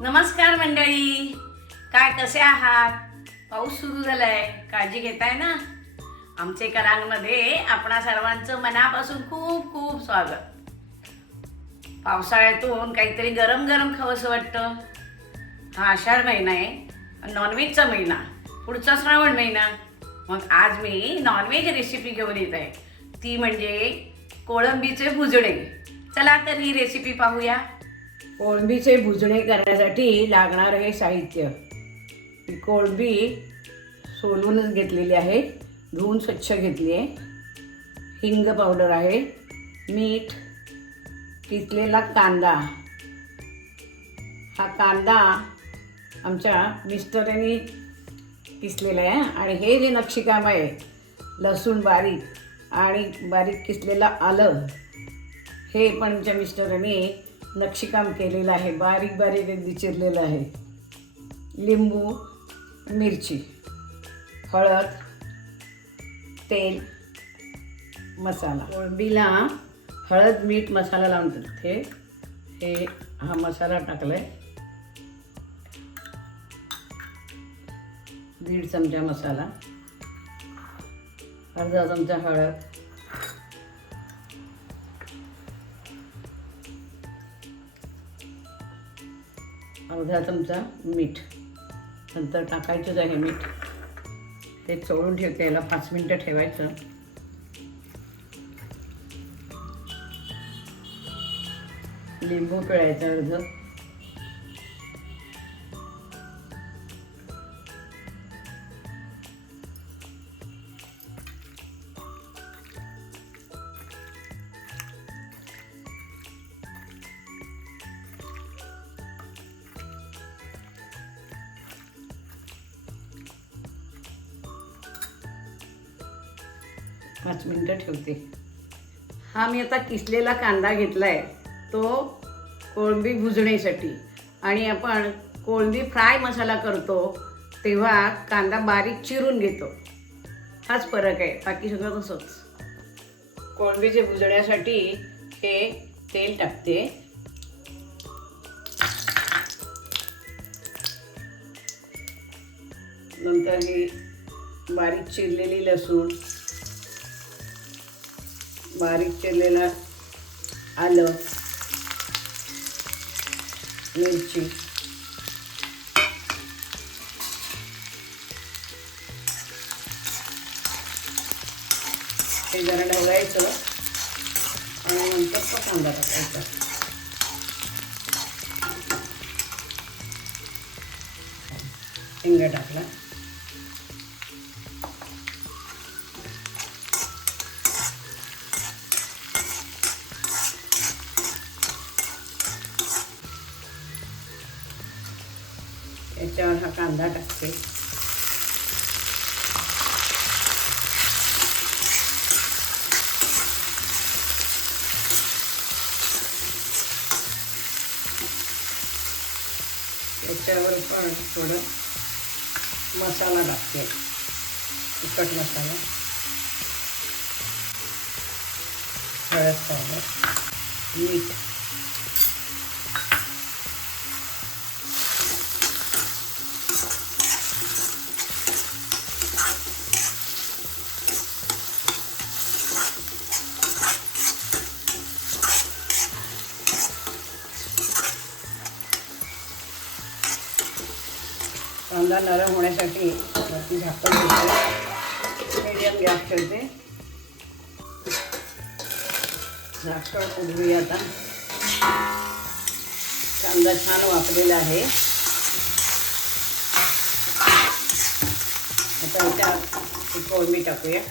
नमस्कार मंडळी, काय कसे आहात? पाऊस सुरू झालाय, काळजी घेताय ना? आमचे करांमध्ये आपणा सर्वांचं मनापासून खूप खूप स्वागत. पावसाळ्यातून काहीतरी गरम गरम खावंसं वाटतं. हा आषाढ महिना आहे, नॉनव्हेजचा महिना, पुढचा श्रावण महिना. मग आज मी नॉनव्हेज रेसिपी घेऊन येत आहे, ती म्हणजे कोळंबीचे भुजणे. चला तर ही रेसिपी पाहूया. कोळंबीचे भुजणे करण्यासाठी लागणारं हे साहित्य: ही कोळंबी सोलूनच घेतलेली आहे, धुवून स्वच्छ घेतली आहे. हिंग पावडर आहे, मीठ, किसलेला कांदा. हा कांदा आमच्या मिस्टरांनी किसलेला आहे. आणि हे जे नक्षीकाम आहे, लसूण बारीक आणि बारीक किसलेलं आलं, हे पण आमच्या मिस्टरांनी नक्षीकाम केलेलं आहे, बारीक बारीक अगदी चिरलेलं आहे. लिंबू, मिरची, हळद, तेल, मसाला. कोळंबीला हळद मीठ मसाला लावून टाकते. हे हा मसाला टाकलाय, 1.5 चमचा मसाला, अर्धा चमचा हळद, अर्धा चमचा मीठ. नंतर टाकायचंच आहे मीठ. ते चोळून ठेवते, याला 5 मिनटं ठेवायचं. लिंबू पिळायचं अर्ध. पाच मिनटं ठेवते. हा मी आता किसलेला कांदा घेतला आहे, तो कोळंबी भुजण्यासाठी. आणि आपण कोळंबी फ्राय मसाला करतो तेव्हा कांदा बारीक चिरून घेतो, हाच फरक आहे, बाकी सगळं तसंच. कोळंबीचे भुजण्यासाठी हे तेल टाकते. नंतर ही बारीक चिरलेली लसूण, बारीक चिरलेला आलं, मिरची, हे जरा ढवळायचं आणि नंतर तो कांदा टाकायचा. हिंग टाकला. याच्यावर हा कांदा टाकते. याच्यावर पण थोडं मसाला टाकते, तिखट मसाला, हळद पावडर, मीठ. कांदा नरम होण्यासाठी वरती झाकण ठेवते, मीडियम गॅस ठेवते. झाकण उडवूया आता. कांदा छान वापरलेला आहे. आता याच्यात कोळंबी टाकूया.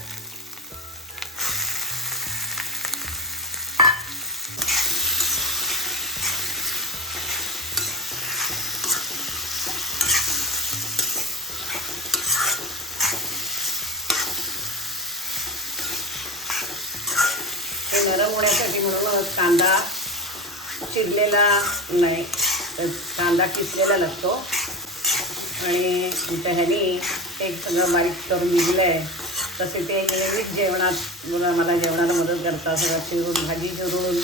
हे नरम होण्यासाठी म्हणूनच कांदा चिरलेला नाही, तर कांदा किसलेला लागतो. आणि ह्यानी एक सगळं बारीक करून दिलेलं आहे. तसे ते नेहमीच जेवणात मला जेवणाला मदत करतात. सगळं चिरून, भाजी चिरून,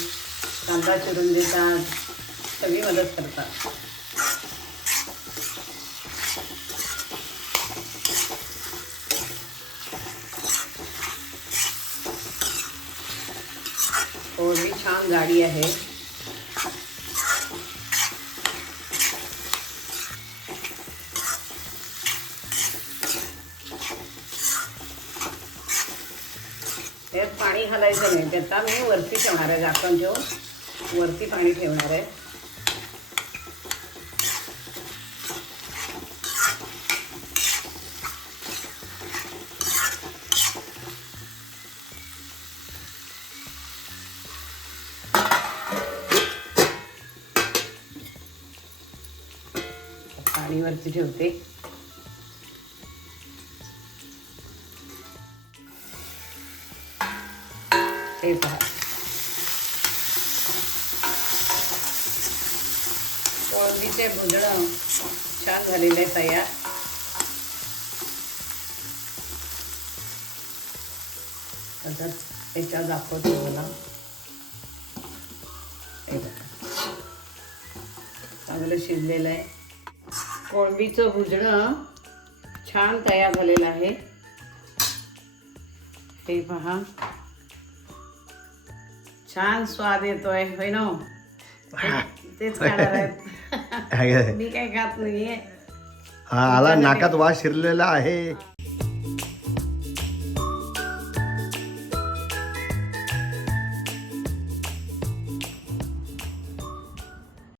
कांदा चिरून देतात, सगळी मदत करतात. कोळंबी छान जाडी आहे. त्यात पाणी घालायचं नाही. त्यात मी वरती ठेवणार आहे, झाकण ठेवून वरती पाणी ठेवणार आहे. पाणी वरती ठेवते. हे पहा, कोळंबीचे भुजणं छान झालेलं आहे तयार. आता याच्यावर दाखवते मला. हे बघा, चांगलं शिजलेलं आहे. कोळंबीचं भुजणं छान तयार झालेलं आहे. हे पहा, छान स्वाद येतोय. होय ना, तेच खाणार आहेत. मी काही खात नाहीये. आला नाकात वास शिरलेला आहे.